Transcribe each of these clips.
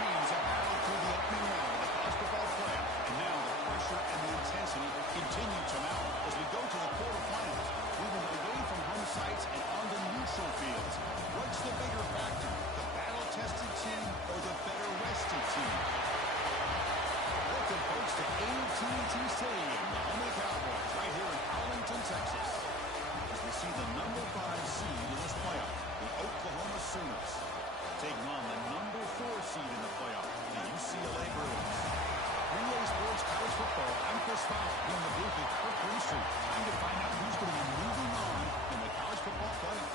teams have battled through the opening round of the college football playoff. And now the pressure and the intensity continue to mount as we go to the quarterfinals, moving away from home sites and onto neutral fields. What's the bigger factor, the battle-tested team or the better-rested team? Welcome, folks, to AT&T Stadium, the home of the Cowboys, right here in Arlington, Texas. As we see the number 5 seed in this playoff, the Oklahoma Sooners, taking on the number 4 seed in the playoff, the UCLA Bruins. Relay Sports College Football, I'm Chris Fox, here in the booth with Kirk Reeser, trying to find out who's going to be moving on in the college football playoff.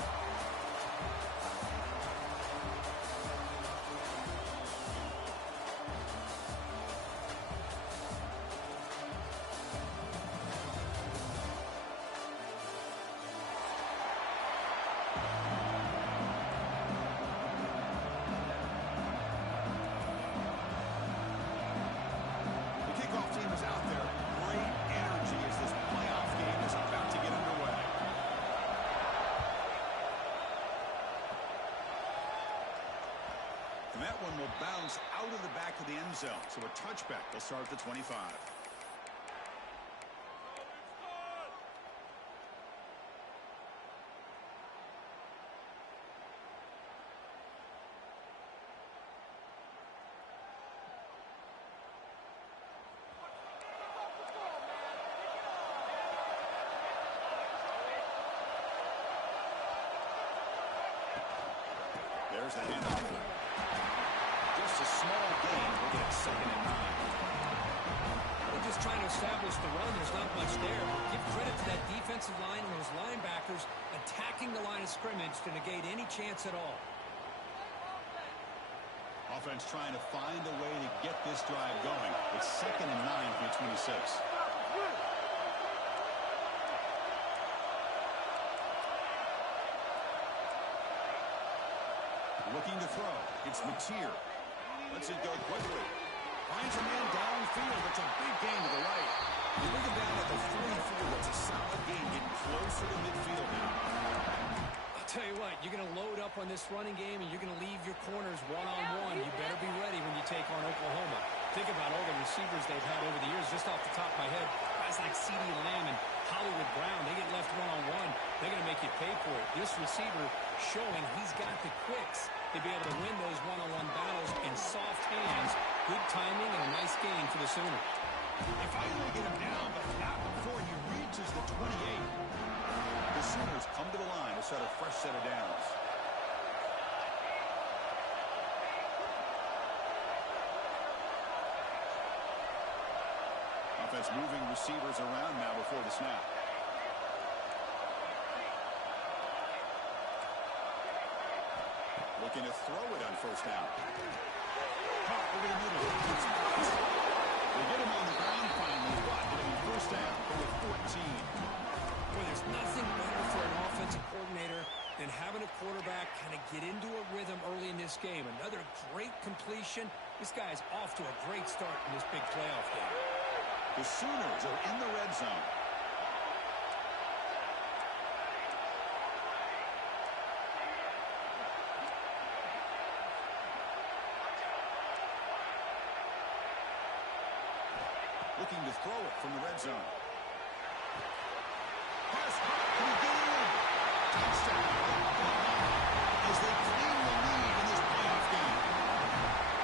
Bounce out of the back of the end zone. So a touchback will start at the 25. There's the handoff. Just a small gain. We'll get 2nd and 9. They're just trying to establish the run. There's not much there. But give credit to that defensive line and those linebackers attacking the line of scrimmage to negate any chance at all. Offense trying to find a way to get this drive going. It's 2nd and 9 from the 26. Looking to throw. It's Mateer. Lets it go quickly. Finds a man downfield. It's a big gain to the right. He's looking down at the 44. That's a solid gain, getting closer to midfield now. I'll tell you what, you're going to load up on this running game, and you're going to leave your corners one-on-one. You better be ready when you take on Oklahoma. Think about all the receivers they've had over the years. Just off the top of my head, guys like CeeDee Lamb and Hollywood Brown, they get left one-on-one. They're going to make you pay for it. This receiver showing he's got the quicks to be able to win those one-on-one battles in soft hands. Good timing and a nice gain for the Sooners. They finally get him down, but not before he reaches the 28. The Sooners come to the line to set a fresh set of downs. Offense moving receivers around now before the snap. Looking to throw it on 1st down. Caught over the middle. They get him on the ground finally, but it'll be 1st down for 14. Boy, there's nothing better for an offensive coordinator than having a quarterback kind of get into a rhythm early in this game. Another great completion. This guy's off to a great start in this big playoff game. The Sooners are in the red zone. Looking to throw it from the red zone. Pass caught. Can he get in? Touchdown. As they claim the lead in this playoff game.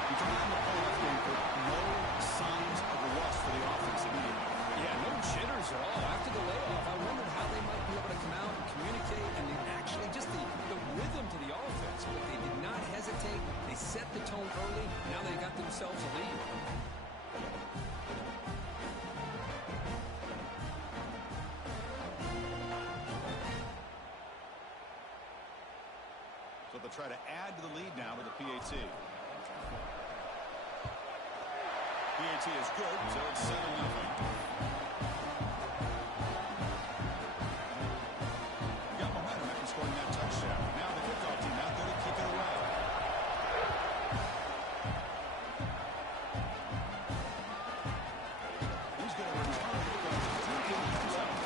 You turn on the playoff game for no signs of rust for the offense immediately. Yeah, no jitters at all. After the layoff, I wondered how they might be able to come out and communicate and actually just the rhythm to the offense. But they did not hesitate. They set the tone early. Now they got themselves a lead. So they'll try to add to the lead now with the PAT. PAT is good, so it's 7-0. Got momentum after scoring that touchdown. Now the kickoff team out there to kick it away. He's going to return the kickoff to the end zone.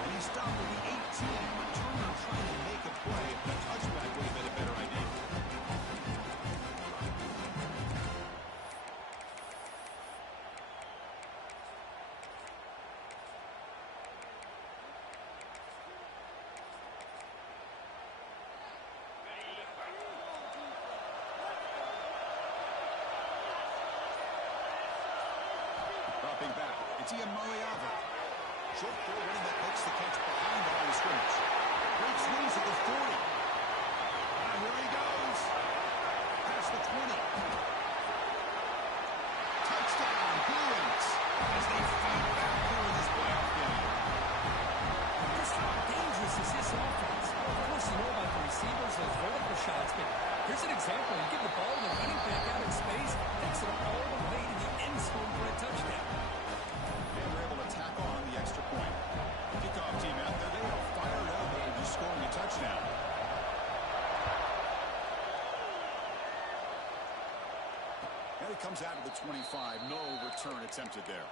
And he stopped at the 18. Returner trying to make a play. The touchback would have been a better idea. Stepping back, it's Ian Mariava. Short throw running that makes the catch behind the line of scrimmage. Great swings at the 40. Now here he goes. Past the 20. Touchdown, Bruins, as they feed back here in this playoff game. Just how dangerous is this offense? Of course, you know about the receivers, those vertical shots, but here's an example. You give the ball to the running back out in space, takes it all the way to the end zone for a touchdown. They were able to tack on the extra point. Kickoff team out there, they are fired up after just scoring a touchdown. And it comes out of the 25. No return attempted there.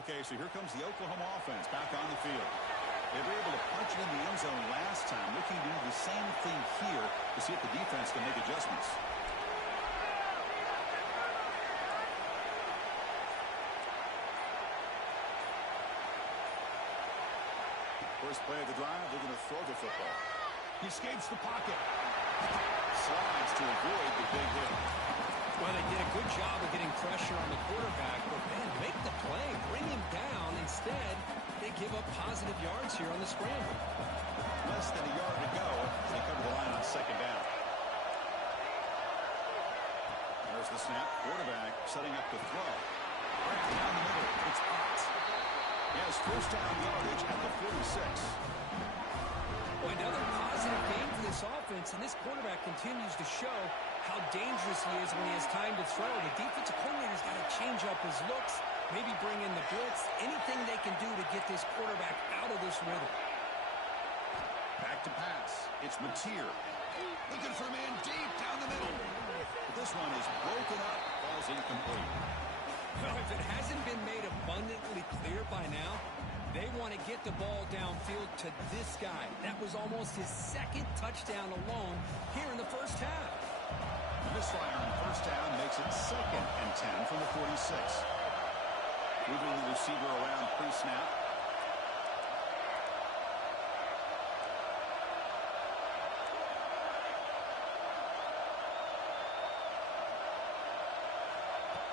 Okay, so here comes the Oklahoma offense back on the field. They were able to punch it in the end zone last time, looking to do the same thing here to see if the defense can make adjustments. First play of the drive, they're going to throw the football. He escapes the pocket. Slides to avoid the big hit. Well, they did a good job of getting pressure on the quarterback, but, man, make the play, bring him down. Instead, they give up positive yards here on the scramble. Less than a yard to go as they cover the line on second down. There's the snap. Quarterback setting up the throw. Right down the middle. It's Potts. He has first down yardage at the 46. Well, another positive game for this offense, and this quarterback continues to show how dangerous he is when he has time to throw. The defensive coordinator's got to change up his looks, maybe bring in the blitz, anything they can do to get this quarterback out of this rhythm. Back to pass. It's Mateer. Looking for a man deep down the middle. But this one is broken up, falls incomplete. Well, if it hasn't been made abundantly clear by now, they want to get the ball downfield to this guy. That was almost his second touchdown alone here in the first half. The misfire on first down makes it 2nd and 10 from the 46. Moving the receiver around pre-snap.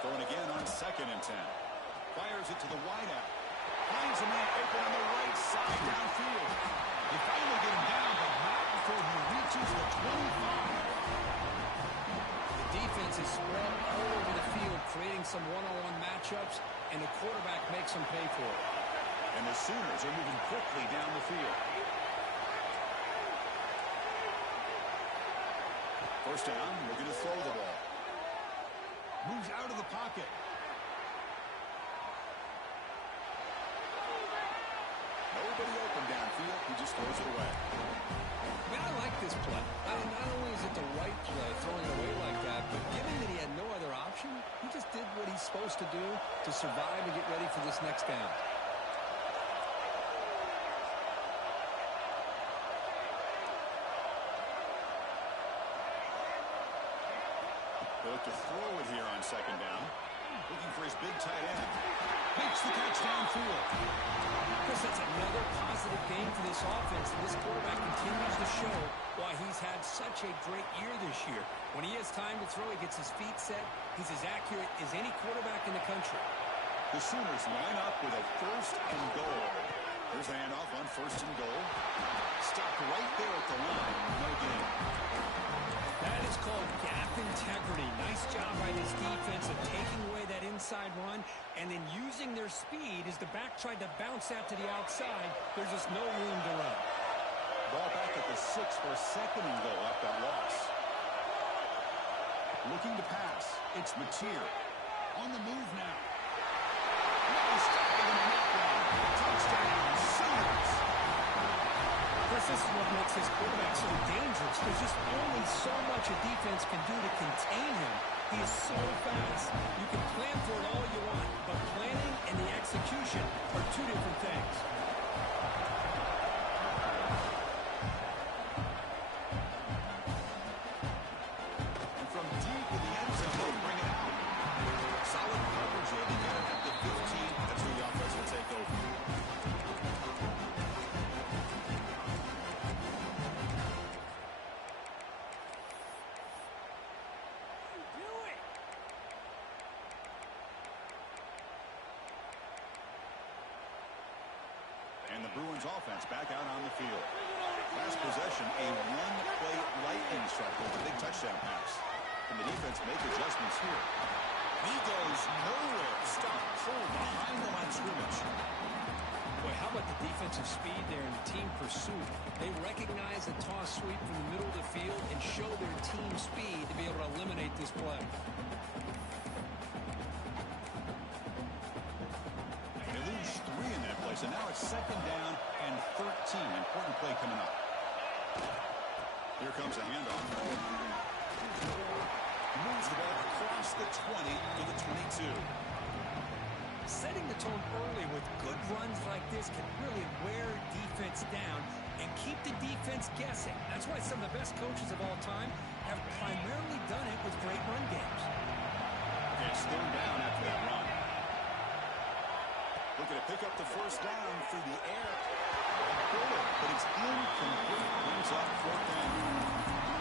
Throwing again on 2nd and 10. Fires it to the wideout. Finds a man open on the right side downfield. You finally get him down, but not before he reaches the 25. The defense is spread all over the field, creating some one-on-one matchups, and the quarterback makes them pay for it. And the Sooners are moving quickly down the field. First down, looking to throw the ball. Moves out of the pocket. Nobody open downfield. He just throws it away. I mean, I like this play. Not only is it the right play, throwing it away like that, but given that he had no other option, he just did what he's supposed to do to survive and get ready for this next down. They look to throw it here on second down. Looking for his big tight end. Makes the catch downfield. Chris, that's another positive game for this offense, and this quarterback continues to show why he's had such a great year this year. When he has time to throw, he gets his feet set. He's as accurate as any quarterback in the country. The Sooners line up with a 1st and goal. Here's the handoff on 1st and goal. Stopped right there at the line. No gain. That is called gap integrity. Nice job by this defense of taking away that inside run and then using their speed as the back tried to bounce that to the outside. There's just no room to run. Ball back at the 6 for a 2nd and goal after that loss. Looking to pass. It's Mateer. On the move now. No stopping him on that one. Touchdown, Sooners. Chris, this is what makes this quarterback so dangerous. There's just only so much a defense can do to contain him. He is so fast. You can plan for it all you want, but planning and the execution are two different things. And from deep in the end zone, they bring it out. Solid coverage there. They get it at the 15. That's where the offense will take over. And the Bruins offense back out on the field. Last possession, a one-play lightning strike with a big touchdown pass. And the defense make adjustments here. He goes nowhere. Stop cold behind the line of scrimmage. Boy, how about the defensive speed there in the team pursuit? They recognize a toss sweep from the middle of the field and show their team speed to be able to eliminate this play. They lose 3 in that play, so now it's 2nd down and 13. Important play coming up. Here comes a handoff. Moves the ball across the 20 to the 22. Setting the tone early with good runs like this can really wear defense down and keep the defense guessing. That's why some of the best coaches of all time have primarily done it with great run games. It's 3rd down after that run. Looking to pick up the 1st down through the air. But it's incomplete. Brings up 4th down.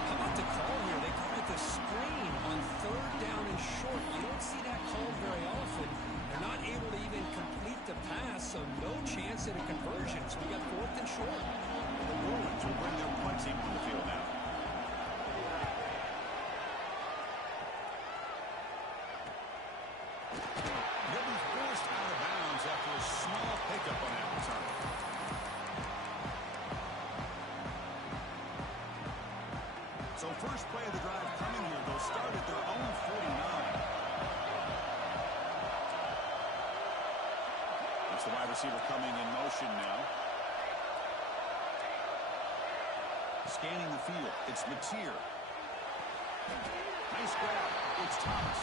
How about the call here? They call it the screen on 3rd down and short. You don't see that called very often. They're not able to even complete the pass, so no chance at a conversion. So we got 4th and short. The Bruins will bring their punt team on the field now. They'll be forced out of bounds after a small pickup on that return. So first play of the drive coming here. They'll start at their own 49. It's the wide receiver coming in motion now. Scanning the field. It's Mateer. Nice grab. It's Thomas.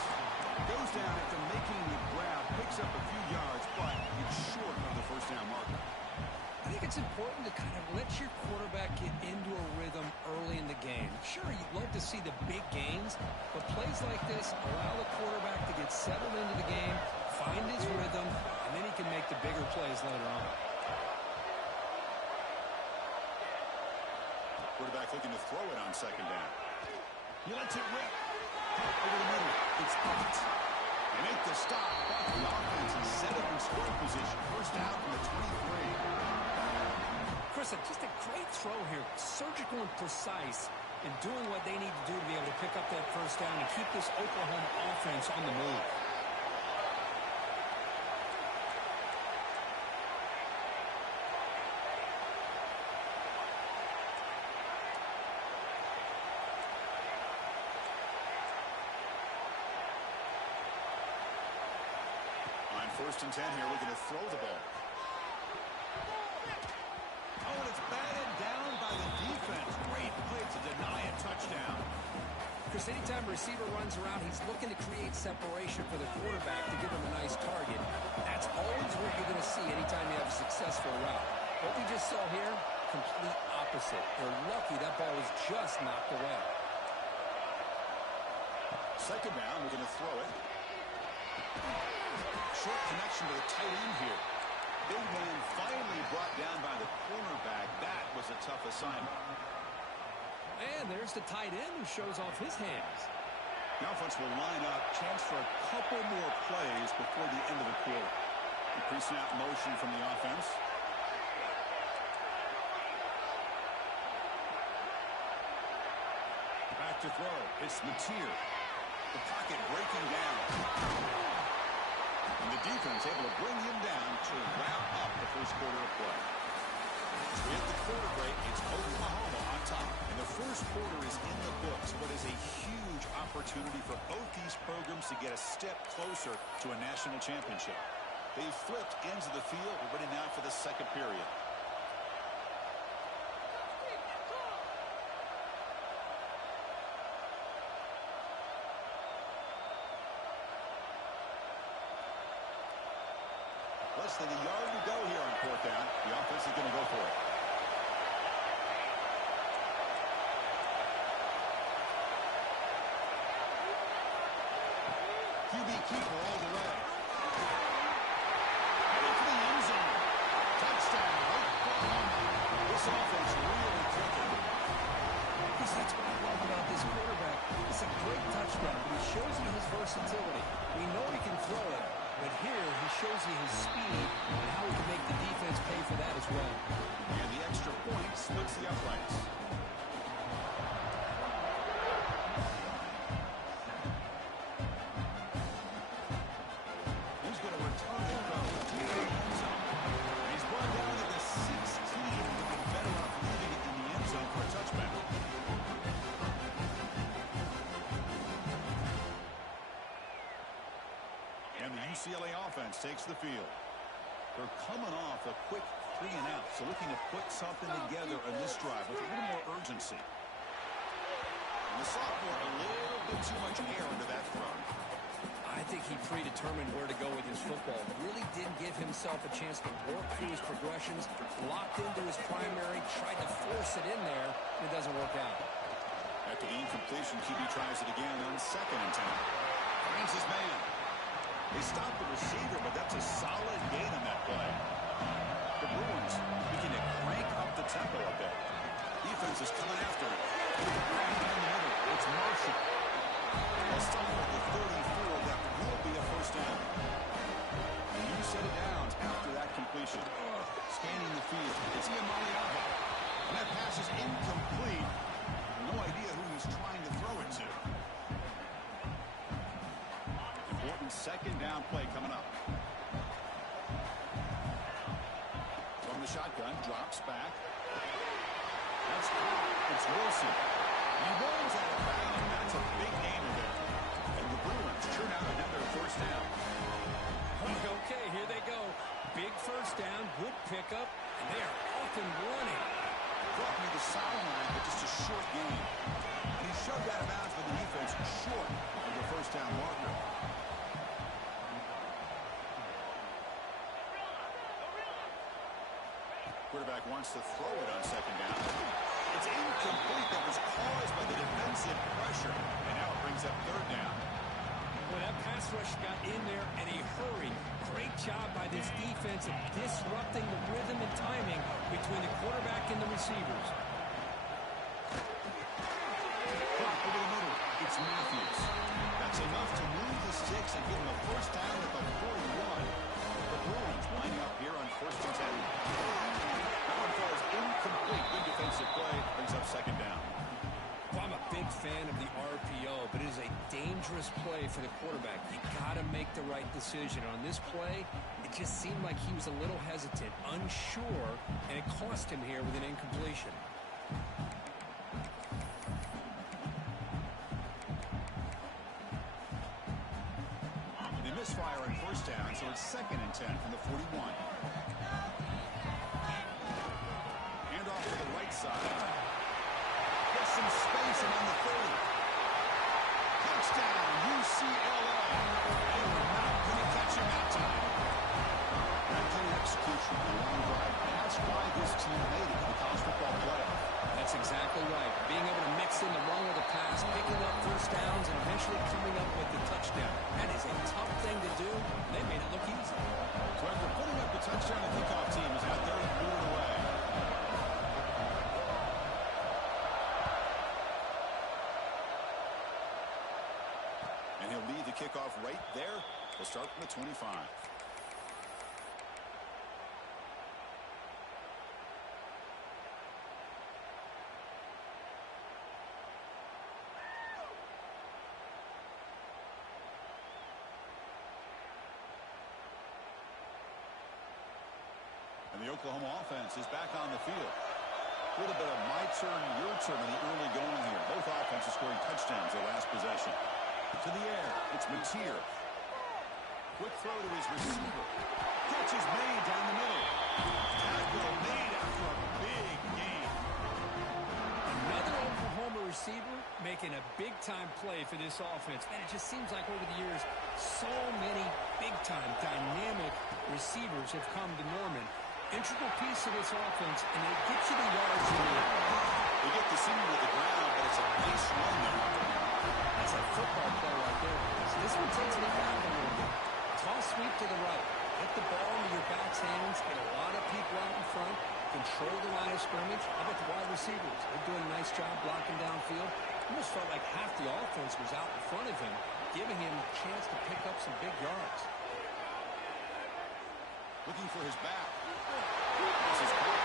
Goes down after making the grab. Picks up a few yards, but it's short of the 1st down marker. I think it's important to kind of let your quarterback get into a rhythm early in the game. Sure, you'd love to see the big gains, but plays like this allow the quarterback to get settled into the game, find his rhythm, and then he can make the bigger plays later on. Quarterback looking to throw it on 2nd down. He lets it rip. Over the middle. It's Punt. They make the stop, but the offense is set up in scoring position. 1st down from the 23. Chris, just a great throw here. Surgical and precise in doing what they need to do to be able to pick up that 1st down and keep this Oklahoma offense on the move. On 1st and 10 here, looking to throw the ball. Oh, and it's batted down by the defense. Great play to deny a touchdown. Chris, anytime a receiver runs around, he's looking to create separation for the quarterback to give him a nice target. That's always what you're going to see anytime you have a successful route. What we just saw here, complete opposite. They're lucky that ball was just knocked away. 2nd down, we're going to throw it. Short connection to the tight end here. Big man finally brought down by the cornerback. That was a tough assignment. And there's the tight end who shows off his hands. The offense will line up. Chance for a couple more plays before the end of the quarter. The pre-snap motion from the offense. Back to throw. It's Mateer. The pocket breaking down. And the defense able to bring him down to wrap up the 1st quarter of play. As we hit the quarter break, it's Oklahoma on top. And the 1st quarter is in the books. What is a huge opportunity for both these programs to get a step closer to a national championship. They've flipped ends of the field. We're ready now for the 2nd period. Less than a yard to go here on 4th down. The offense is going to go for it. QB keeper all the way. Heading to the end zone. Touchdown, Oklahoma. This offense really clicking. That's what I love about this quarterback. It's a great touchdown, but he shows you his versatility. We know he can throw it, but here he shows you his speed and how he can make the defense pay for that as well. takes the field. They're coming off a quick 3 and out, so looking to put something together on this drive with a little more urgency. And the sophomore, a little bit too much air into that throw. I think he predetermined where to go with his football. Really didn't give himself a chance to work through his progressions, locked into his primary, tried to force it in there, and it doesn't work out. After the incompletion, QB tries it again on 2nd and 10. Finds his man. They stop the receiver, but that's a solid gain on that play. The Bruins begin to crank up the tempo a bit. Defense is coming after it. Right down the middle, it's Marshall. A stop at the 34, that will be a first down. A new set of downs after that completion. Scanning the field, it's Iamaliava. And that pass is incomplete. No idea who he's trying to throw it to. Important 2nd down play coming up. From the shotgun, drops back. That's caught. It's Wilson. He rolls out of bounds. That's a big gainer there. And the Bruins turn out another first down. Okay, here they go. Big first down, good pickup, and they are off and running. Brought me the sideline, but just a short gain. And he shoved out of bounds for the defense short of the first down marker. Quarterback wants to throw it on 2nd down. It's incomplete. That was caused by the defensive pressure. And now it brings up 3rd down. Well, that pass rush got in there in a hurry. Great job by this defense of disrupting the rhythm and timing between the quarterback and the receivers. Clock over the middle. It's Matthews. That's enough to move the sticks and give him a first down at the 41. The Bruins winding up here on 1st and 10. That one falls incomplete. Good defensive play. Brings up 2nd down. Well, I'm a big fan of the RPO, but it is a dangerous play for the quarterback. You got to make the right decision. On this play, it just seemed like he was a little hesitant, unsure, and it cost him here with an incompletion. They misfire on 1st down, so it's 2nd and 10 from the 41. Hand off to the right side. There's some space around the 30. Touchdown, UCLA. They were not going to catch him that time. That kind of execution, a long drive, and that's why this team made it to the college football playoff. That's exactly right. Being able to mix in the run with the pass, picking up first downs, and eventually coming up with the touchdown. That is a tough thing to do. They made it look easy. So after putting up the touchdown, the kickoff team is out there to boot it away. And he'll lead the kickoff right there. We'll start from the 25. And the Oklahoma offense is back on the field. A little bit of my turn, your turn in the early going here. Both offenses scoring touchdowns their last possession. To the air, it's Mateer. Quick throw to his receiver. Catch is made down the middle. Tackle made after a big gain. Another Oklahoma receiver making a big-time play for this offense. And it just seems like over the years, so many big-time, dynamic receivers have come to Norman. Integral piece of this offense, and they get you the yards you need. They get the center with the ground, but it's a nice run there. That's a football play right there. So this one takes me back a little bit. Toss sweep to the right. Get the ball into your back's hands. Get a lot of people out in front. Control the line of scrimmage. How about the wide receivers? They're doing a nice job blocking downfield. Almost felt like half the offense was out in front of him, giving him a chance to pick up some big yards. Looking for his back. This is good.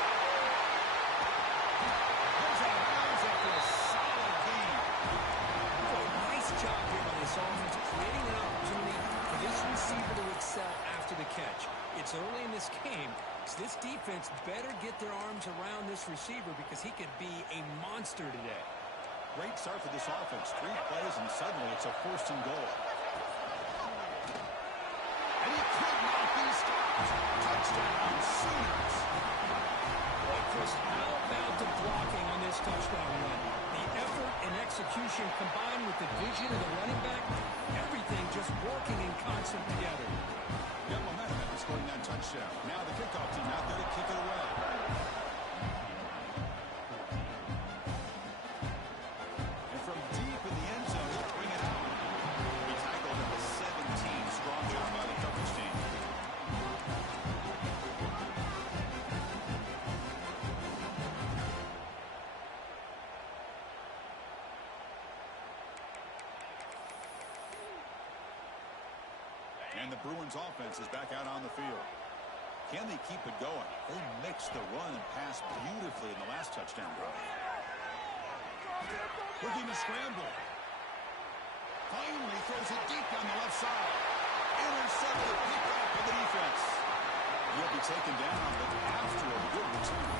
Goes out of bounds after a solid gain. Oh, nice job here by this offense, creating an opportunity for this receiver to excel after the catch. It's early in this game, so this defense better get their arms around this receiver because he could be a monster today. Great start for this offense. 3 plays, and suddenly it's a 1st and goal. And he could not touchdown, Sooners. Boy, Chris, how about the blocking on this touchdown run? The effort and execution combined with the vision of the running back, everything just working in concert together. Got momentum after scoring that touchdown. Now the kickoff team out there to kick it away. And from deep in the end zone, he'll bring it out. He tackled at the 17. Strong job by the coverage team. And the Bruins offense is back out on the field. Can they keep it going? They mixed the run and pass beautifully in the last touchdown drive. Looking to scramble. Finally throws it deep down the left side. Intercepted, picked up by the defense. He'll be taken down, but after a good return.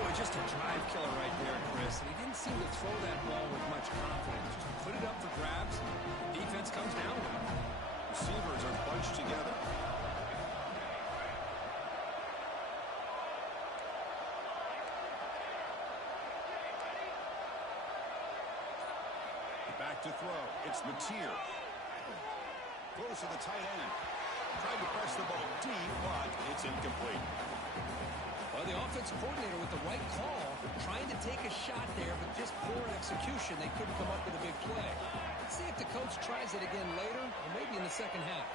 Boy, just a drive killer right there, Chris. And he didn't seem to throw that ball with much confidence. Just put it up for grabs. The defense comes down with it. Receivers are bunched together. Back to throw. It's Mateer. Throws to the tight end. Tried to press the ball deep, but it's incomplete. Well, the offensive coordinator with the right call, trying to take a shot there, but just poor execution. They couldn't come up with a big play. Let's see if the coach tries it again later, or maybe in the second half.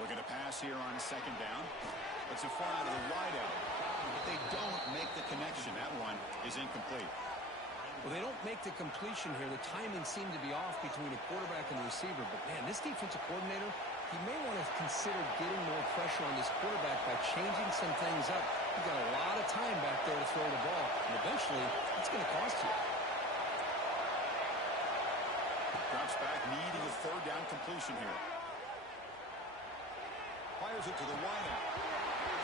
Looking to pass here on second down. It's a fly to the wideout. But they don't make the connection. That one is incomplete. Well, they don't make the completion here. The timing seemed to be off between the quarterback and the receiver. But, man, this defensive coordinator, he may want to consider getting more pressure on this quarterback by changing some things up. You've got a lot of time back there to throw the ball. And eventually, it's going to cost you. Drops back, needing a third down completion here. Fires it to the wideout.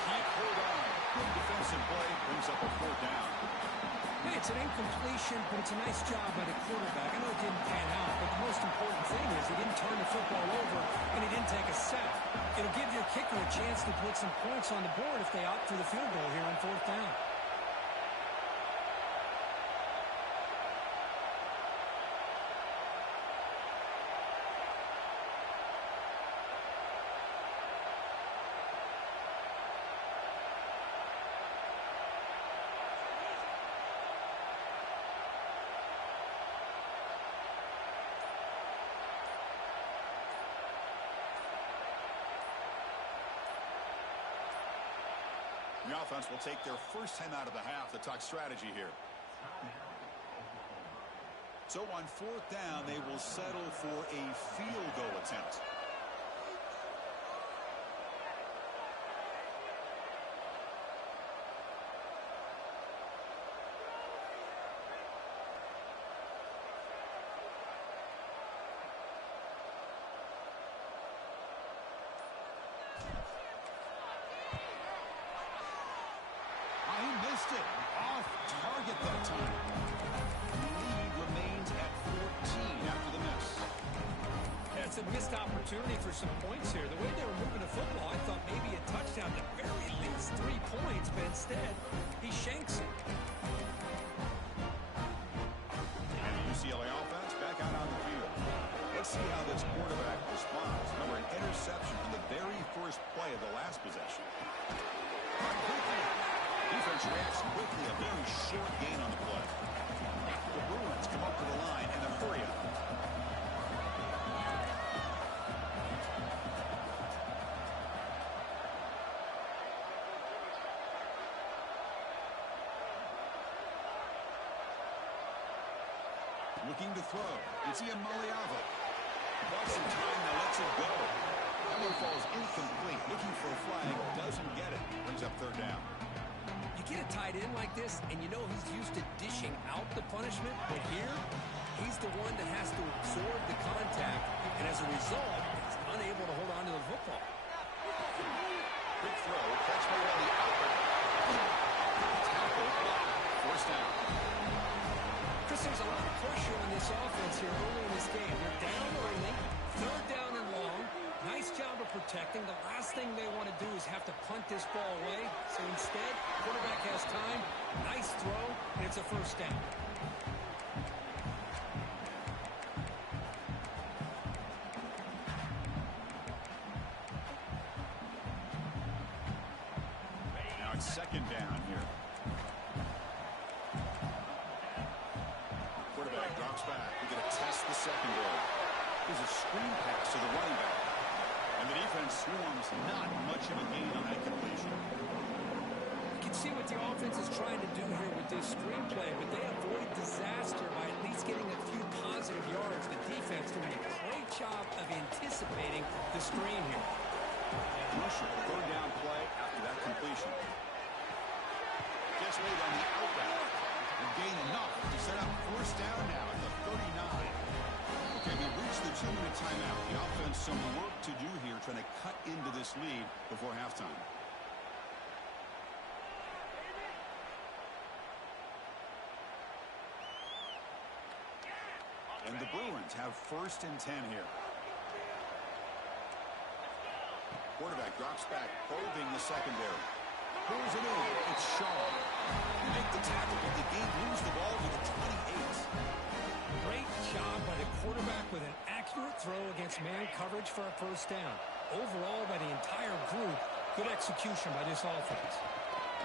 Can't hold on. Good defensive play. Brings up a fourth down. Hey, it's an incompletion, but it's a nice job by the quarterback. I know it didn't pan out, but the most important thing is he didn't turn the football over, and he didn't take a sack. It'll give your kicker a chance to put some points on the board if they opt for the field goal here on fourth down. The offense will take their first 10 out of the half to talk strategy here. So on fourth down, they will settle for a field goal attempt. Missed it. Off target that time. The lead remains at 14 after the miss. That's a missed opportunity for some points here. The way they were moving the football, I thought maybe a touchdown, at very least 3 points, but instead, he shanks it. And the UCLA offense back out on the field. Let's see how this quarterback responds. Remember, an interception on the very first play of the last possession. Defense reacts quickly, a very short gain on the play. The Bruins come up to the line and a hurry up. Looking to throw. It's Ian Maliava. Busts some time, now lets it go. That one falls incomplete. Looking for a flag, doesn't get it. Brings up third down. You get a tight end like this, and you know he's used to dishing out the punishment, but here, he's the one that has to absorb the contact, and as a result, he's unable to hold on to the football. Quick throw, catch me on the outlet. Tackle, first down. Chris, there's a lot of pressure on this offense here early in this game. They're down or in late to punt this ball away. So instead, quarterback has time. Nice throw, and it's a first down. Now it's second down here. Quarterback drops back. We're going to test the secondary. There's a screen pass to the running back. And the defense swarms not much of a gain on that completion. You can see what the offense is trying to do here with this screenplay, but they avoid disaster by at least getting a few positive yards. The defense doing a great job of anticipating the screen here. Crucial third down play after that completion. Gets made on the outback and gain enough to set up first down now at the 39. Okay, we've reached the 2-minute timeout. The offense some work to do here trying to cut into this lead before halftime. And the Bruins have first and 10 here. Quarterback drops back, probing the secondary. Pulls it in. It's Shaw. They make the tackle, but the game moves the ball to the 28. Great job by the quarterback with an accurate throw against man coverage for a first down. Overall, by the entire group, good execution by this offense.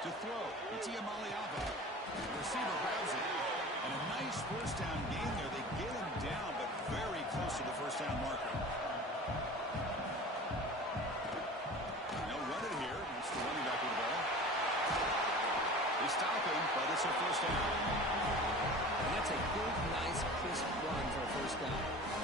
To throw, it's Iamaleava. The receiver grabs it. And a nice first down gain there. They get him down, but very close to the first down marker. They'll run it here. It's the running back with the ball. They stop him, but it's a first down. And that's a good, nice, crisp run for a first down.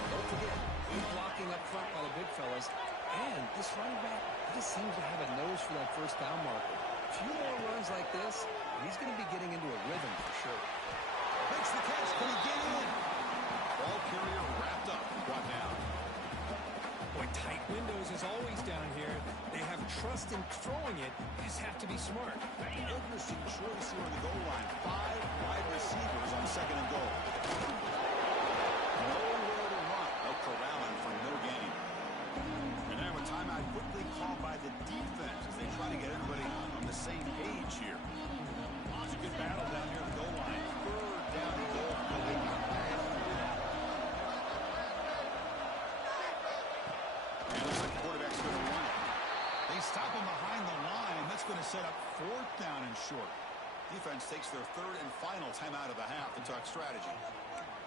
Don't forget, good blocking up front by the big fellas. And this running back just seems to have a nose for that first down marker. A few more runs like this, and he's going to be getting into a rhythm for sure. Makes the catch. Can he get in? Ball carrier wrapped up. Brought down. Boy, tight windows as always down here. They have trust in throwing it. You just have to be smart. Interesting choice here on the goal line. 5 wide receivers on second and goal. Nowhere to run. They'll corral him for no gain. And now a timeout quickly called by the defense as they try to get everybody on the same page here. It's a good battle down here at the goal line. Third down and goal. And it looks like the quarterback's going to run it. They stop him behind the line. That's going to set up fourth down and short. Defense takes their third and final timeout of the half to talk strategy.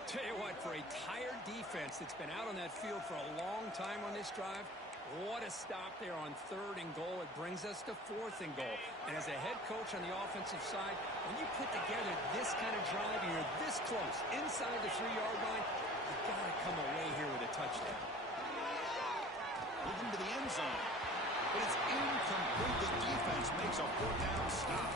Tell you what, for a tired defense that's been out on that field for a long time on this drive, what a stop there on third and goal. It brings us to fourth and goal. And as a head coach on the offensive side, when you put together this kind of drive, you're this close, inside the 3-yard line, you've got to come away here with a touchdown. Looking to the end zone. But it's incomplete. The defense makes a fourth down stop.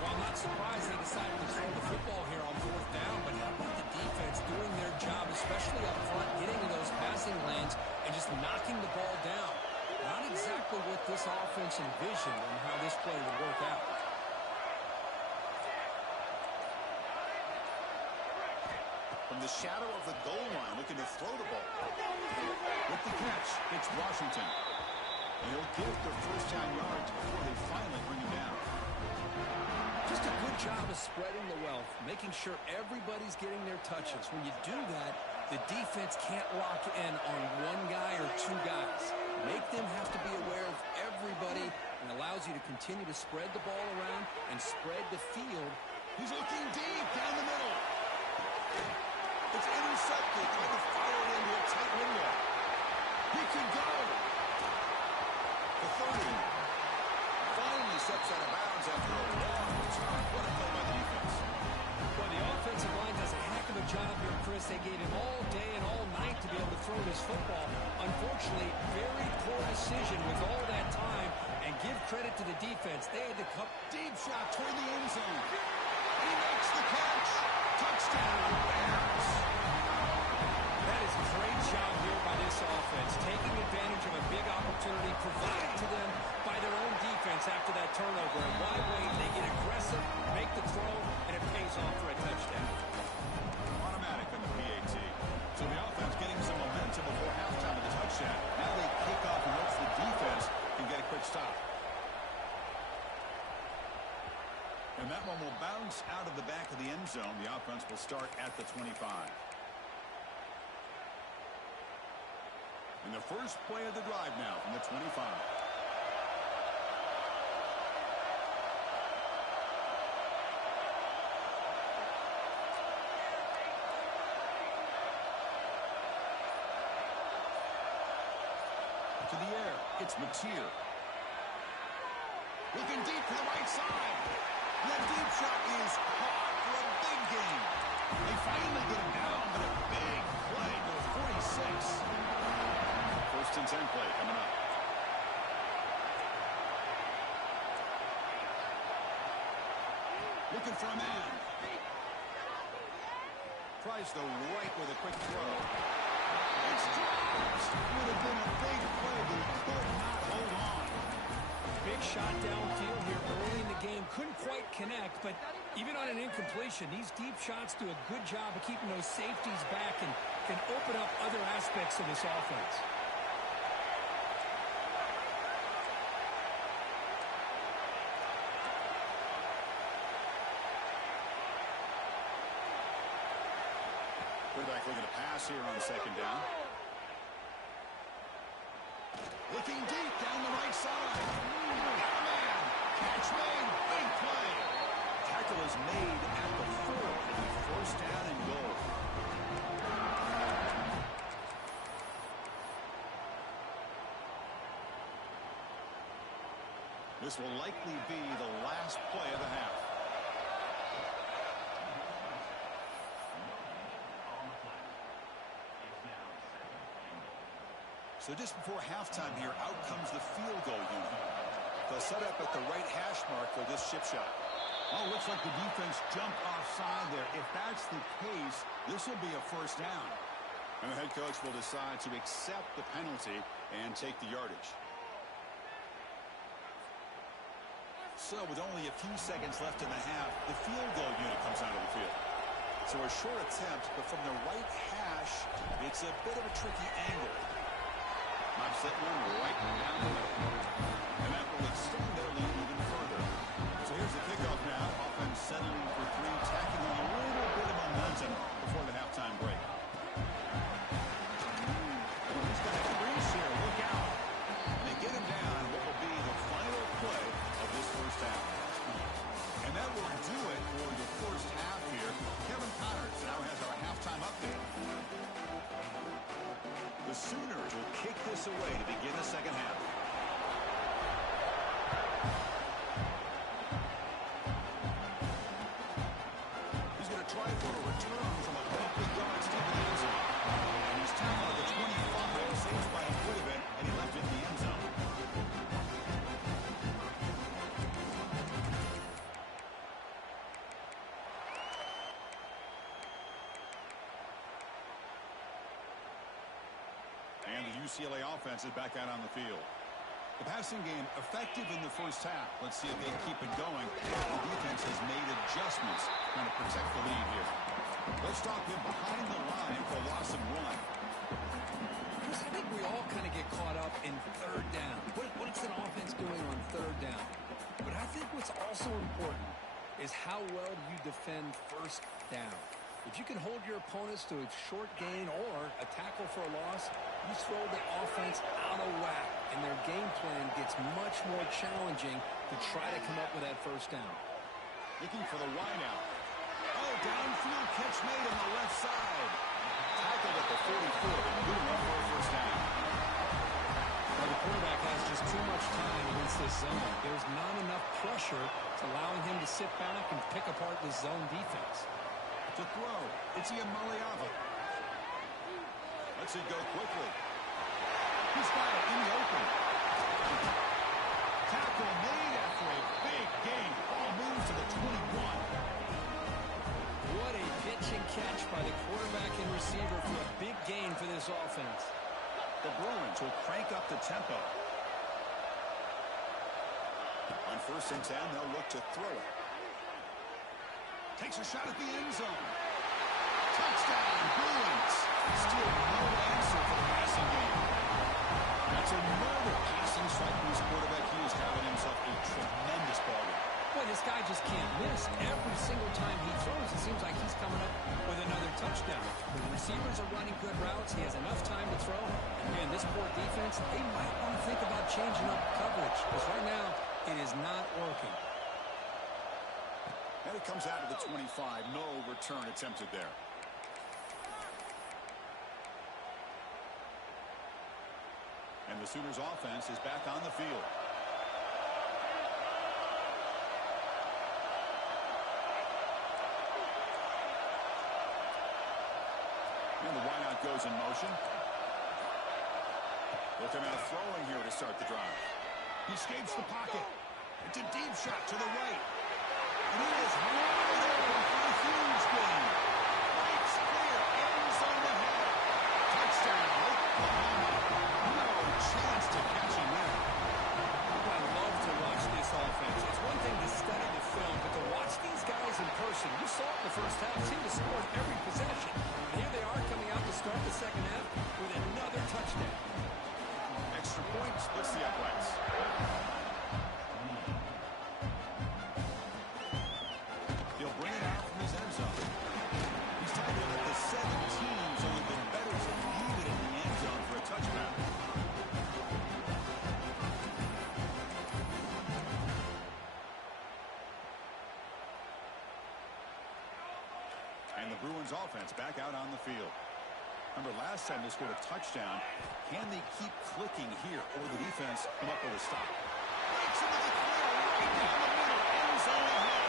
Well, I'm not surprised they decided to throw the football here on fourth down, but how about the defense doing their job, especially up front, getting to those passing lanes and just knocking the ball down? Not exactly what this offense envisioned and how this play would work out. From the shadow of the goal line, looking to throw the ball. With the catch, it's Washington. And he'll get their first down yards before they finally bring him down. Just a good job of spreading the wealth, making sure everybody's getting their touches. When you do that, the defense can't lock in on one guy or two guys. Make them have to be aware of everybody and allows you to continue to spread the ball around and spread the field. He's looking deep down the middle. It's intercepted. Trying to fire it into a tight window. He can go. The 30. Finally steps out of bounds after a long return. What a play by the defense. Well, the offensive line does a heck of a job here, Chris. They gave him all day and all night to be able to throw this football. Unfortunately, very poor decision with all that time. And give credit to the defense. They had to cut Deep shot toward the end zone. He makes the catch. Touchdown, Bears. That is a great job here by this offense, taking advantage of a big opportunity provided to them by their own defense after that turnover. And why wait? They get aggressive, make the throw, and it pays off for a touchdown. Automatic on the PAT. So the offense getting some momentum before halftime of the touchdown. Now they kick off and hopes the defense can get a quick stop. offense will start at the 25. And the first play of the drive now from the 25. To the air, it's Mateer. Looking deep for the right side. That deep shot is caught for a big gain. They finally get him down, but a big play to 46. First and 10 play coming up. Looking for a man. Tries the right with a quick throw. It's dropped. Would have been a big play, but he could not hold on. Big shot downfield here early in the game. Couldn't quite connect, but even on an incompletion, these deep shots do a good job of keeping those safeties back and can open up other aspects of this offense. Quarterback looking to pass here on second down. Looking deep down the right side. Man, catch made, big play. Tackle is made at the 4. It'll be first down and goal. This will likely be the last play of the half. So just before halftime here, out comes the field goal unit. They'll set up at the right hash mark for this chip shot. Oh, looks like the defense jumped offside there. If that's the case, this will be a first down. And the head coach will decide to accept the penalty and take the yardage. So with only a few seconds left in the half, the field goal unit comes out of the field. So a short attempt, but from the right hash, it's a bit of a tricky angle. Knocks that one right down the middle. And that will extend their lead even further. So here's the kickoff now. Offense settling for 3, tacking on a little bit of momentum before the halftime break. He's got a crease here. Look out. And they get him down what will be the final play of this first half. And that will do it for the first half here. Kevin Connors now has our halftime update. The Sooners will kick this away to begin the second half. He's going to try for a return from a couple of yards deep in the end zone. And he's tackled at the 25, saved by a foot of it, and he left it in the end zone. And the UCLA offense is back out on the field. The passing game effective in the first half. Let's see if they keep it going. The defense has made adjustments trying to protect the lead here. Let's stop him behind the line for a loss of 1. Chris, I think we all kind of get caught up in third down. What's an offense doing on third down? But I think what's also important is how well do you defend first down. If you can hold your opponents to a short gain or a tackle for a loss, you throw the offense out of whack, and their game plan gets much more challenging to try to come up with that first down. Looking for the wideout. Oh, downfield catch made on the left side. Tackled at the 44, and moving up for a first down. Well, the quarterback has just too much time against this zone. There's not enough pressure to allowing him to sit back and pick apart this zone defense. To throw, it's Iamaleava. Lets it go quickly. He's got it in the open. Tackle made after a big gain. Ball moves to the 21. What a pitch and catch by the quarterback and receiver for a big gain for this offense. The Bruins will crank up the tempo. On first and 10, they'll look to throw it. Takes a shot at the end zone. Touchdown, Bruins. Still no answer for the passing game. That's another passing strike from his quarterback. He is having himself a tremendous ball game. Boy, this guy just can't miss. Every single time he throws, it seems like he's coming up receivers are running good routes. He has enough time to throw. And this poor defense, they might want to think about changing up coverage because right now it is not working. And it comes out to the 25. No return attempted there. And the Sooners offense is back on the field. And the wideout goes in motion. Looking out throwing here to start the drive. He escapes the pocket. It's a deep shot to the right. And he is wide open for a huge gain. Breaks clear. Ends on the head. Touchdown, Oklahoma. No chance to catch him there. I love to watch this offense. It's one thing to study the film, but to watch these guys in person, you saw it in the first half, seemed to score every possession. And here they are coming out to start the second half with another touchdown. Extra point splits the uprights. He'll bring it out from his end zone. He's talking about the 7 teams only been better to leave it in the end zone for a touchdown. And the Bruins offense back out on the field. Remember, last time they scored a touchdown. Can they keep clicking here, or the defense come up with a stop? Breaks into the clear, right down the middle, end zone ahead.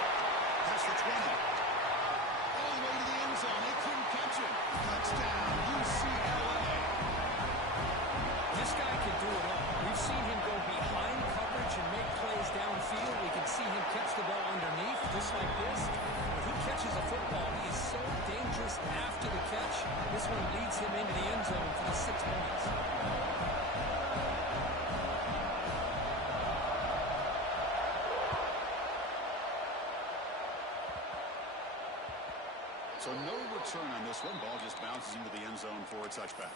That's the 20. All the way to the end zone. They couldn't catch him. Touchdown, UCLA. This guy can do it all. We've seen him go behind coverage and make plays downfield. We can see him catch the ball underneath, just like this. When he catches a football, he is so dangerous after the catch. This one leads him into the end zone for the 6 points. So no return on this one. Ball just bounces into the end zone for a touchback.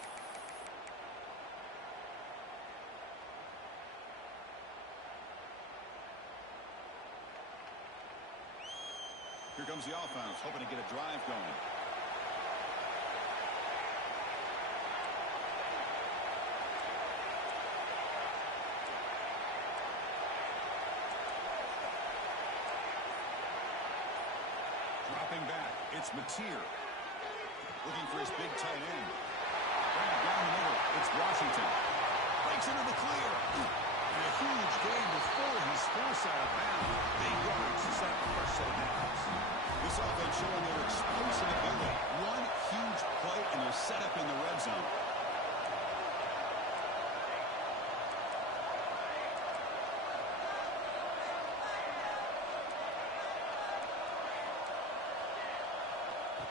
Here comes the offense, hoping to get a drive going. Dropping back, it's Mateer. Looking for his big tight end. Bring it down the middle, it's Washington. Breaks into the clear. And a huge gain before he's forced out of bounds. Big yards to set up the first set of downs. This offense showing their explosive ability. One huge play, and they're set up in the red zone.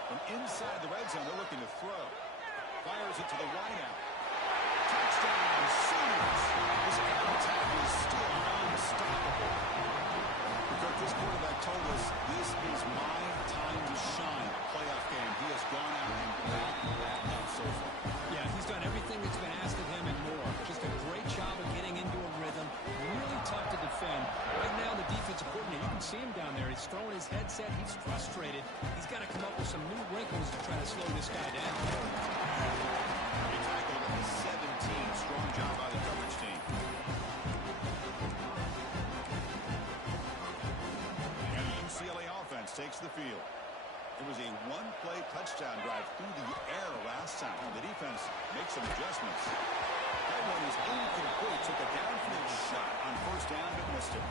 From inside the red zone, they're looking to throw. Fires it to the wideout. Touchdown, Sooners. This attack is still unstoppable. Because this quarterback told us this is my time to shine. Playoff game. He has gone out and backed that up so far. Yeah, he's done everything that's been asked of him and more. Just a great job of getting into a rhythm. Really tough to defend. Right now, the defensive coordinator, you can see him down there. He's throwing his headset. He's frustrated. He's got to come up with some new wrinkles to try to slow this guy down. He tackled him at 17. Strong job by the coverage team. And the UCLA offense takes the field. It was a one-play touchdown drive through the air last time. The defense makes some adjustments. That one is incomplete. Took a downfield shot on first down, but missed it.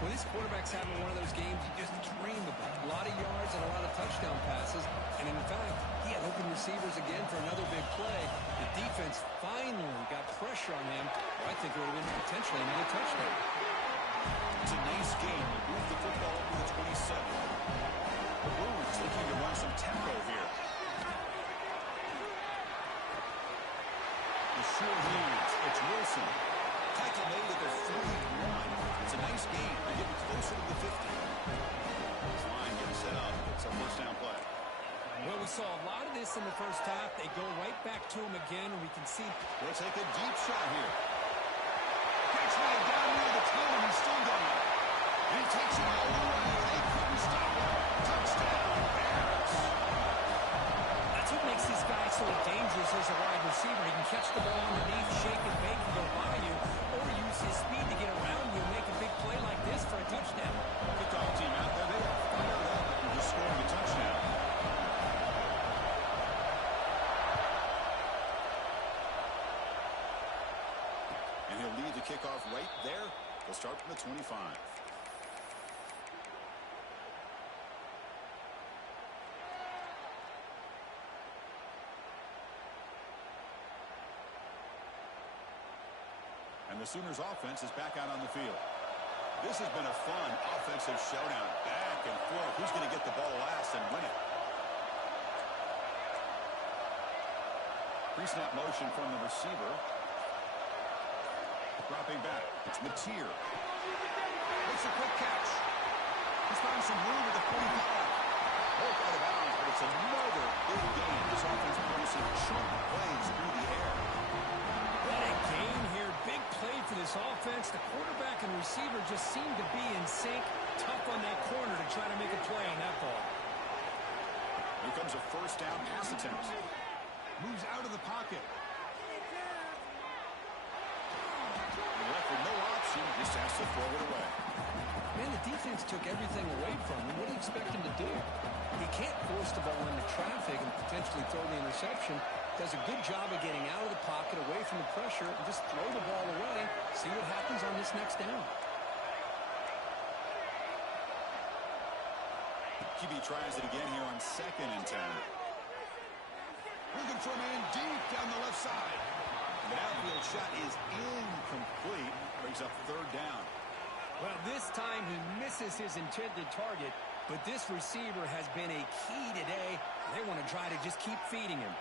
When this quarterback's having one of those games you just dream about. A lot of yards and a lot of touchdown passes. And in fact, he had open receivers again for another big play. The defense finally got pressure on him. I think it would have been potentially another touchdown. It's a nice game. Move the football over the 27. The Bruins looking to run some tempo here. The sure hands. It's Wilson. Tackle made at the 41. It's a nice game. They're getting closer to the 50. This line getting set up. It's a first down play. Well, we saw a lot of this in the first half. They go right back to him again, and we can see. They'll take a deep shot here. Gets right down near the toe, and he's still going. And he takes it all the way. They couldn't stop him. Touchdown, Bears. That's what makes makes this guy so dangerous as a wide receiver? He can catch the ball underneath, shake and bake and go by you, or use his speed to get around you and make a big play like this for a touchdown. Kickoff team out there. They are fired up after just scoring a touchdown. And he'll lead the kickoff right there. They'll start from the 25. And the Sooners offense is back out on the field. This has been a fun offensive showdown. Back and forth. Who's going to get the ball last and win it? Pre-snap motion from the receiver. Dropping back. It's Mateer. Makes a quick catch. He's found some room at the 45. Both out of bounds, but it's another big game. This offense producing chunk plays through the air. What a game here. Big play for this offense. The quarterback and receiver just seem to be in sync. Tough on that corner to try to make a play on that ball. Here comes a first down pass attempt. Moves out of the pocket. Left with no option. Just has to throw it away. Man, the defense took everything away from him. What do you expect him to do? He can't force the ball into traffic and potentially throw the interception. Does a good job of getting out of the pocket, away from the pressure, and just throw the ball away. See what happens on this next down. QB tries it again here on 2nd and 10. Looking for a man deep down the left side. The outfield shot is incomplete. Brings up 3rd down. Well, this time he misses his intended target, but this receiver has been a key today. They want to try to just keep feeding him.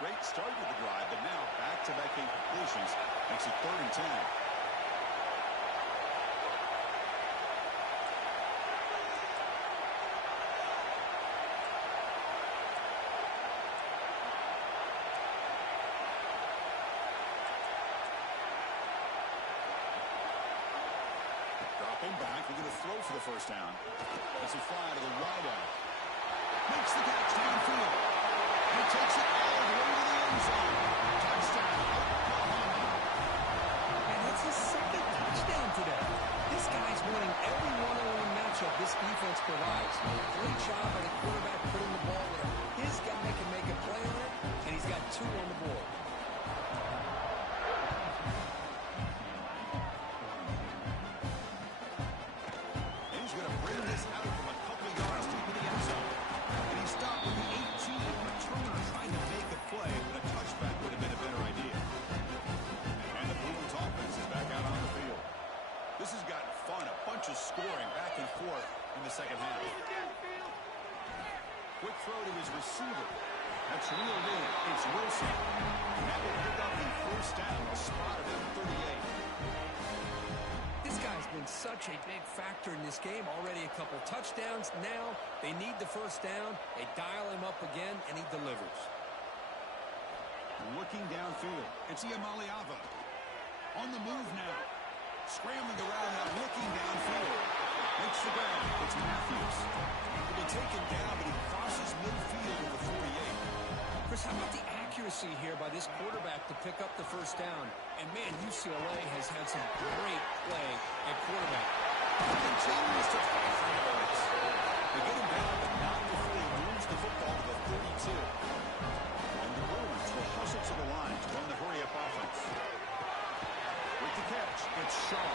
Great start to the drive, but now back-to-back incompletions makes it 3rd and 10. Dropping back, they're going to throw for the first down. As he fly to the wide out. Makes the catch downfield. He takes it all the way to the end zone. Touchdown, Oklahoma. And that's his 2nd touchdown today. This guy's winning every one-on-one matchup this defense provides. Great job by the quarterback putting the ball where his guy can make a play on it, and he's got 2 on the board. And he's going to bring this out from a couple yards deep in the end zone. And he stopped with the 18. Returner trying to make a play, but a touchback would have been a better idea. And the Bruins offense is back out on the field. This has gotten fun, a bunch of scoring back and forth in the second half. Quick throw to his receiver. That's real good. It's Wilson. And that will pick up the first down, spotted at 38. This guy's been such a big factor in this game. Already a couple touchdowns. Now they need the first down. They dial him up again, and he delivers. Looking downfield. It's Iamaleava. On the move now. Scrambling around now, looking downfield. Makes the grab. It's Matthews. He'll be taken down, but he crosses midfield with the 48. Chris, how about the accuracy here by this quarterback to pick up the first down? And, man, UCLA has had some great play at quarterback. He continues to fight for yards. They get him down, but not before he moves the football to the 32. And the Bruins will hustle to the line to run the hurry-up offense. With the catch, it's Shaw.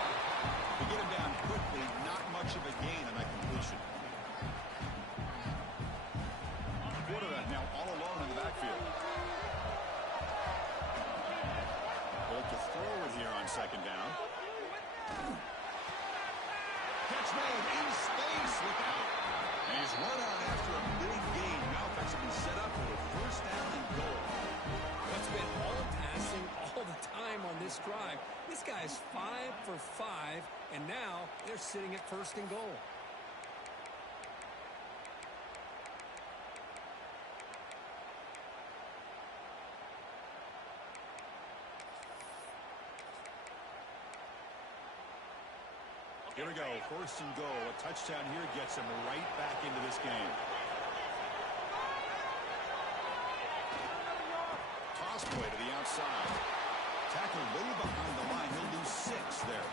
They get him down quickly, not much of a gain on that completion. Quarterback now all alone in the backfield. Bolt to throw it here on 2nd down. Catch made in space without. And he's run out after a big gain. Now effectively set up for the first down and goal. It's been all passing all the time on this drive. This guy's 5 for 5, and now they're sitting at 1st and goal. Here we go, 1st and goal. A touchdown here gets him right back into this game. tackle way behind the line. He'll lose 6 there.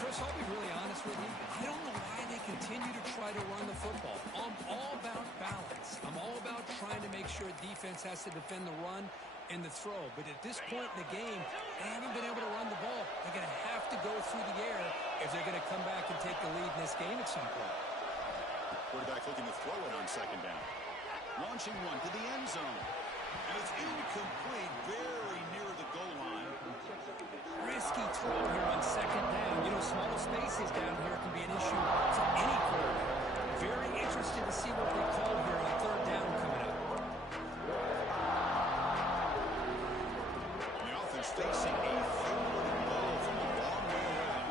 Chris, I'll be really honest with you. I don't know why they continue to try to run the football. I'm all about balance. I'm all about trying to make sure defense has to defend the run and the throw. But at this point in the game, they haven't been able to run the ball. They're going to have to go through the air if they're going to come back and take the lead in this game at some point. Quarterback looking to throw it on 2nd down. Launching one to the end zone. And it's incomplete, very near the goal line. Risky throw here on 2nd down. You know, small spaces down here can be an issue for any quarterback. Very interested to see what they call here on 3rd down coming up. The offense facing a 3rd and goal from a long way away.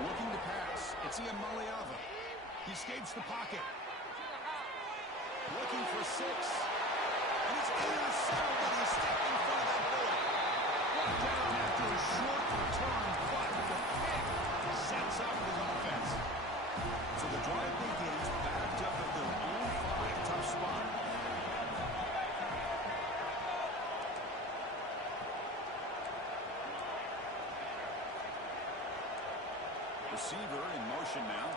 Looking to pass. It's Ian Maliava. He escapes the pocket. Looking for 6. And it's intercepted, but he's stepped in front of that ball. Brought down after a short return, but the pick sets up his offense. So the drive begins backed up at their own 5. Tough spot. Receiver in motion now.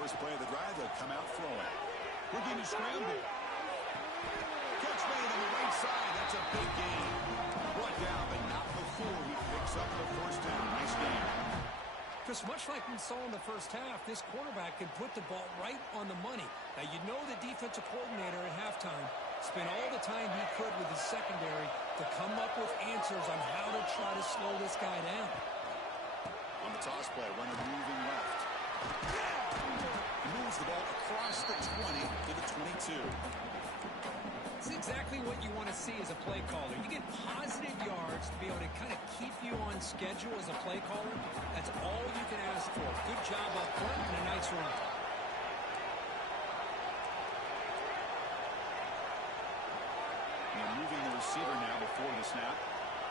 First play of the drive, they'll come out throwing. Looking to scramble. Catch made on the right side. That's a big gain. Brought down, but not before he picks up the 1st down. Nice game. Chris, much like we saw in the first half, this quarterback can put the ball right on the money. Now, you know the defensive coordinator at halftime spent all the time he could with his secondary to come up with answers on how to try to slow this guy down. On the toss play, runner moving left. He moves the ball across the 20 to the 22. It's exactly what you want to see as a play caller. You get positive yards to be able to kind of keep you on schedule as a play caller. That's all you can ask for. Good job up front and a nice run. And moving the receiver now before the snap.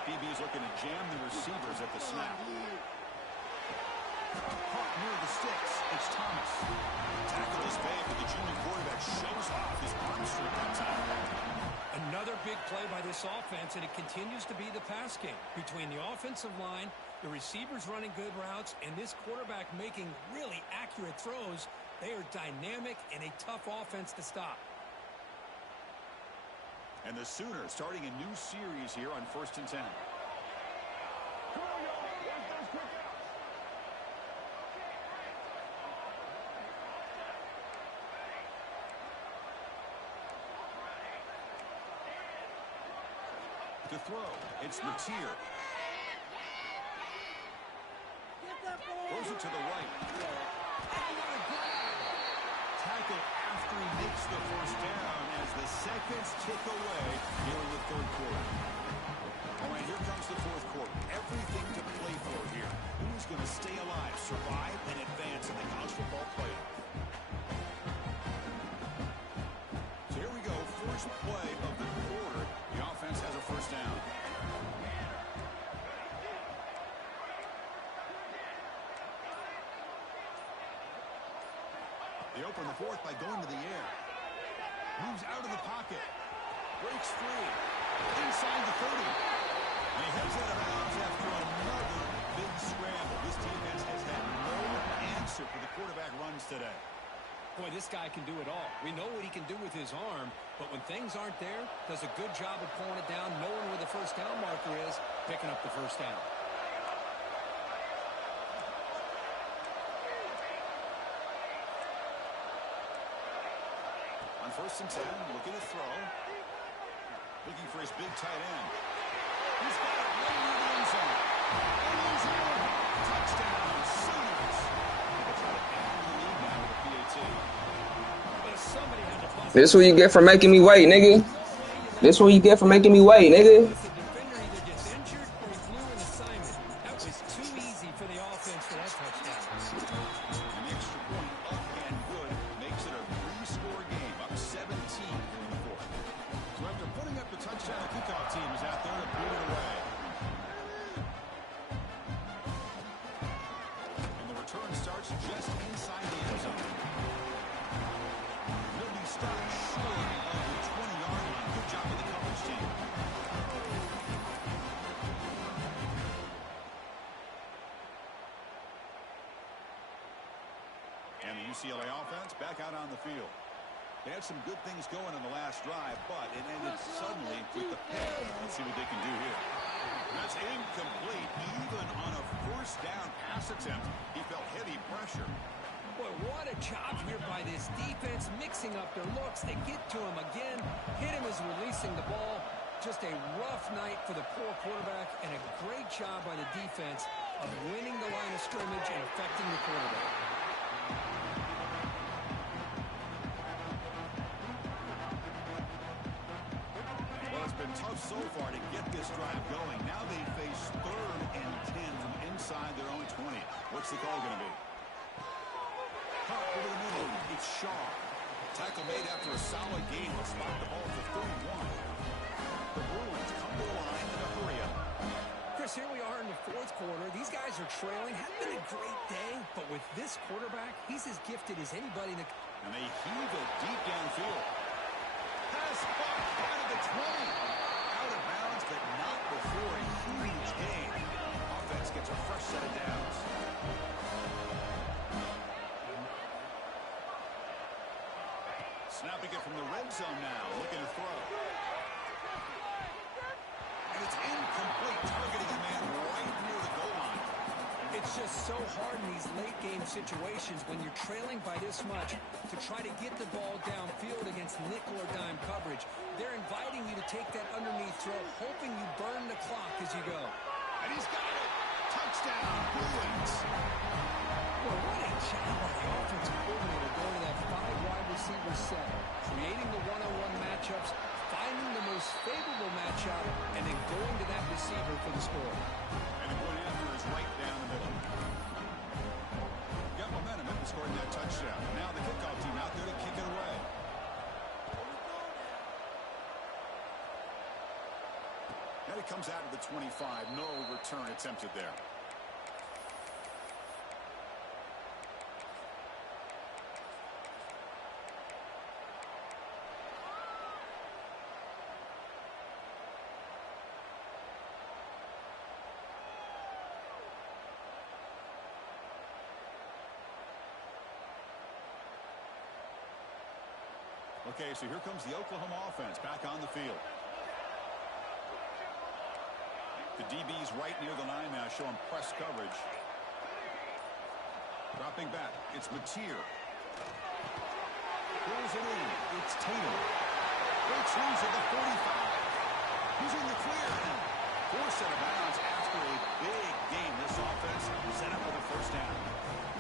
BB's looking to jam the receivers at the snap. Caught near the sticks. It's Thomas. Tackle is big, but the junior quarterback shows off his arm strength that time. Another big play by this offense, and it continues to be the pass game. Between the offensive line, the receivers running good routes, and this quarterback making really accurate throws, they are dynamic and a tough offense to stop. And the Sooners starting a new series here on 1st and 10. To throw, it's Latier. Throws it to the right. Tackle after he makes the 1st down as the seconds tick away here in the 3rd quarter. All right, here comes the 4th quarter. Everything to play for here. Who's going to stay alive, survive, and advance in the college football playoff? So here we go, first play of the quarter. The offense has a 1st down. They open the 4th by going to the air. Moves out of the pocket. Breaks free. Inside the 30. And he heads out of bounds after another big scramble. This defense has had no answer for the quarterback runs today. Boy, this guy can do it all. We know what he can do with his arm, but when things aren't there, does a good job of pulling it down, knowing where the 1st down marker is, picking up the 1st down. On 1st and 10, looking to throw. Looking for his big tight end. He's got it right near the end zone. And he's in. Touchdown, Sooners. They'll try to add the lead now with a PAT. This what you get for making me wait, nigga. This what you get for making me wait, nigga. Short of the 20-yard line. Good job with the coverage. UCLA offense back out on the field. They had some good things going in the last drive, but it ended suddenly with the pick. Let's see what they can do here. That's incomplete. Even on a first down pass attempt, he felt heavy pressure. Boy, what a job here by this defense, mixing up their looks. They get to him again, hit him as releasing the ball. Just a rough night for the poor quarterback, and a great job by the defense of winning the line of scrimmage and affecting the quarterback. Well, it's been tough so far to get this drive going. Now they face 3rd and 10 from inside their own 20. What's the call going to be? Cut over the middle. It's Shaw. Tackle made after a solid game. Will spot the ball for 31. The Bruins come to the line in a hurry up. Chris, here we are in the 4th quarter. These guys are trailing. Hasn't been a great day, but with this quarterback, he's as gifted as anybody. And they heave it deep downfield. Pass bumped out of the 20. Out of bounds, but not before a huge gain. Offense gets a fresh set of downs. Snapping it from the red zone now, looking to throw. And it's incomplete, targeting a man right near the goal line. It's just so hard in these late-game situations when you're trailing by this much to try to get the ball downfield against nickel or dime coverage. They're inviting you to take that underneath throw, hoping you burn the clock as you go. And he's got it! Touchdown, Bruins! Well, what a job by the offensive coordinator going to that 5-wide receiver set, creating the one-on-one matchups, finding the most favorable matchup, and then going to that receiver for the score. And the going after is right down the middle. Got momentum after scoring that touchdown. Now the kickoff team out there to kick it away. And it comes out of the 25. No return attempted there. Okay, so here comes the Oklahoma offense back on the field. The DB's right near the line now, showing press coverage. Dropping back, it's Mateer. Pulls it in, it's Tatum. Breaks loose at the 45. He's in the clear. Forced out of bounds after a big game. This offense set up with a first down.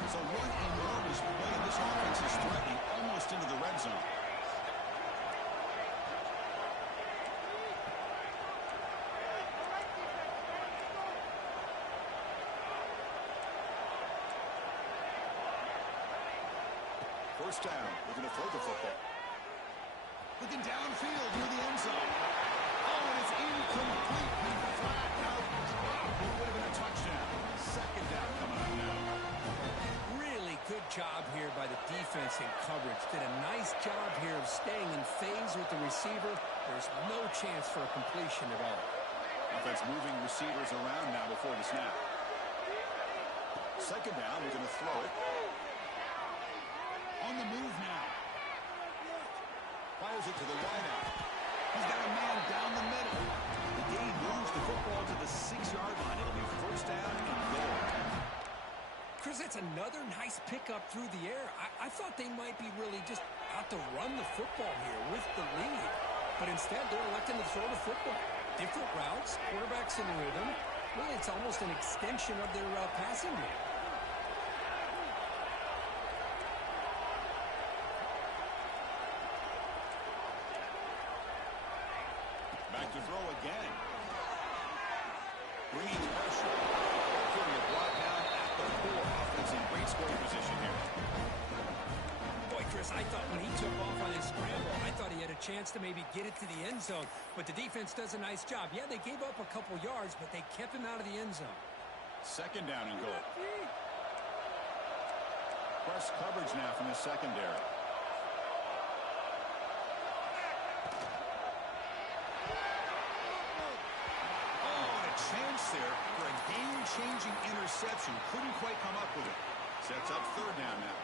So one enormous play, and this offense is threatening almost into the red zone. First down, they're going to throw the football. Looking downfield near the end zone. Oh, and it's incomplete. Flat out drop. It would have been a touchdown. Second down coming up now. Really good job here by the defense in coverage. Did a nice job here of staying in phase with the receiver. There's no chance for a completion at all. Offense moving receivers around now before the snap. Second down, we're going to throw it. On the move now. Fires it to the wideout. He's got a man down the middle. The game moves the football to the 6-yard line. It'll be first down and goal. Chris, that's another nice pickup through the air. I thought they might be really just out to run the football here with the lead. But instead, they're electing to throw the football. Different routes, quarterbacks in rhythm. Really, it's almost an extension of their passing game. Back to throw again. Bringing pressure. Period brought down at the 4. Offense in great scoring position here. Boy, Chris, I thought when he took off on his scramble, I thought he had a chance to maybe get it to the end zone. But the defense does a nice job. Yeah, they gave up a couple yards, but they kept him out of the end zone. Second down and goal. Press coverage now from the secondary. Chance there for a game-changing interception. Couldn't quite come up with it. Sets up third down now.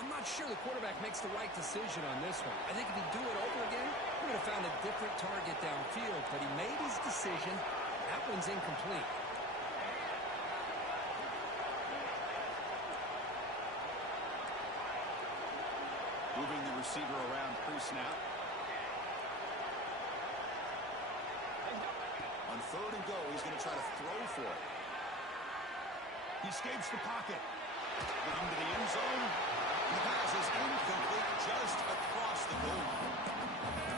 I'm not sure the quarterback makes the right decision on this one. I think if he'd do it over again, he would have found a different target downfield, but he made his decision. That one's incomplete. Moving the receiver around pre-snap. On 3rd and go, he's going to try to throw for it. He escapes the pocket. Looking to the end zone. And the pass is incomplete just across the goal line.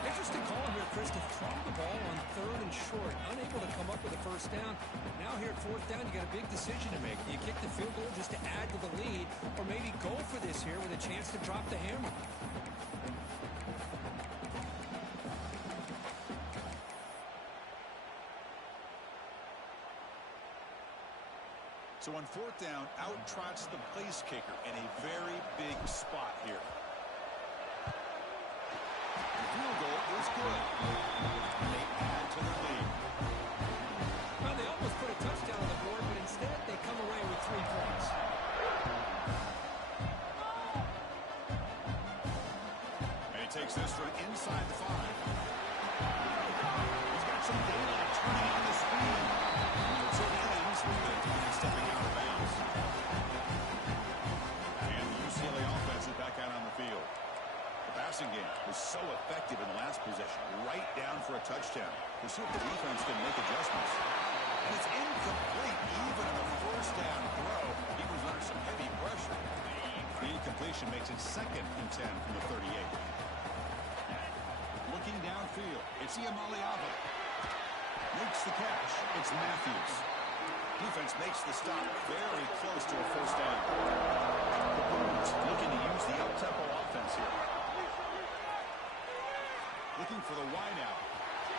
Interesting call here, Chris, to throw the ball on 3rd and short. Unable to come up with a first down. Now here at 4th down, you got a big decision to make. Do you kick the field goal just to add to the lead, or maybe go for this here with a chance to drop the hammer? So on 4th down, out trots the place kicker in a very big spot here. The field goal is good. They add to the lead. Well, they almost put a touchdown on the board, but instead they come away with 3 points. And he takes this one inside the 5. He's got some daylight turning on the speed. So it ends with the defense stepping out of bounds. And the UCLA offense is back out on the field. The passing game was so effective in the last possession, right down for a touchdown. We'll see if the defense can make adjustments. And it's incomplete even on the first down throw. He was under some heavy pressure. The incompletion makes it 2nd and 10 from the 38. Looking downfield, it's Iamaleava. Makes the catch. It's Matthews. Defense makes the stop very close to a first down. The Bruins looking to use the up-tempo offense here. Looking for the wide out.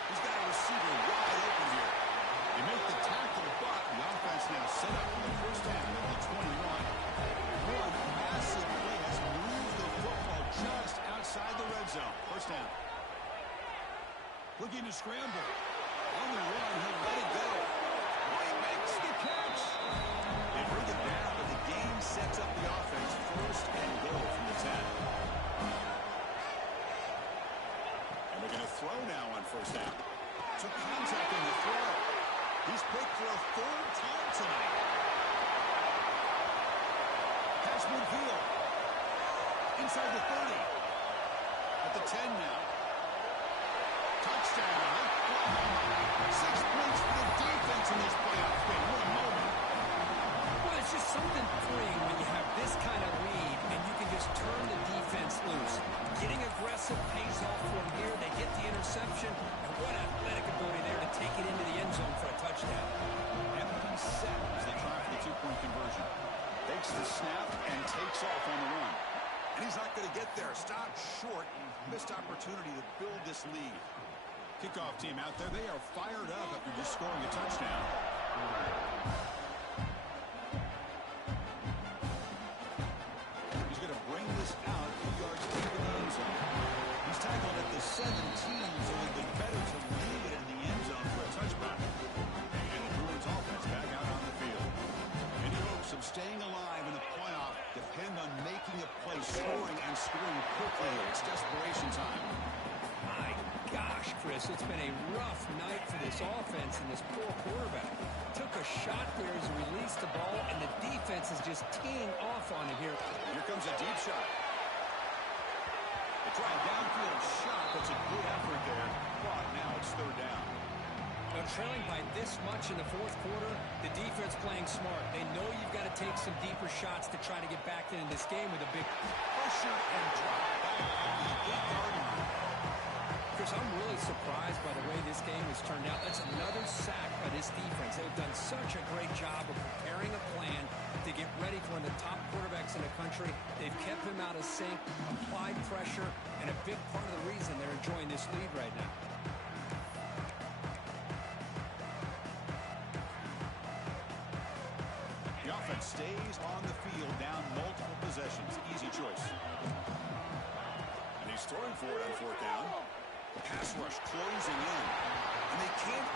He's got a receiver wide open here. They make the tackle, but the offense now set up for the first down at the 21. One massive play has moved the football just outside the red zone. First down. Looking to scramble. On the run, he'll let it go. Oh, he makes the catch. They bring it down, but the game sets up the offense. 1st and goal from the 10. And we're going to throw now on 1st down. Took contact in the throw. He's picked for a 3rd time tonight. Pass midfield. Inside the 30. At the 10 now. Touchdown. 6 points for the defense in this playoff game. What a moment. Well, it's just something freeing when you have this kind of lead and you can just turn the defense loose. Getting aggressive pays off from here. They get the interception. And what athletic ability there to take it into the end zone for a touchdown. Empty set as they try for the 2-point conversion. Takes the snap and takes off on the run. And he's not going to get there. Stopped short. Missed opportunity to build this lead. Kickoff team out there. They are fired up after just scoring a touchdown. He's going to bring this out 2 yards deep in the end zone. He's tackled at the 17, so it'd been better to leave it in the end zone for a touchback. And the Bruins offense back out on the field. Any hopes of staying alive in the playoff depend on making a play, scoring and scoring quickly. It's desperation time. My gosh, Chris, it's been a rough night for this offense and this poor quarterback. Took a shot there as he released the ball, and the defense is just teeing off on it here. Here comes a deep shot. They try a downfield shot. That's a good effort there. But now it's 3rd down. Now, trailing by this much in the 4th quarter, the defense playing smart. They know you've got to take some deeper shots to try to get back into this game with a big Pressure and drop back on the 8-yard line. Chris, I'm really surprised by the way this game has turned out. That's another sack by this defense. They've done such a great job of preparing a plan to get ready for one of the top quarterbacks in the country. They've kept him out of sync, applied pressure, and a big part of the reason they're enjoying this lead right now. The offense stays on the field, down multiple possessions. Easy choice. And he's throwing for it on 4th down. Pass rush closing in. And they can't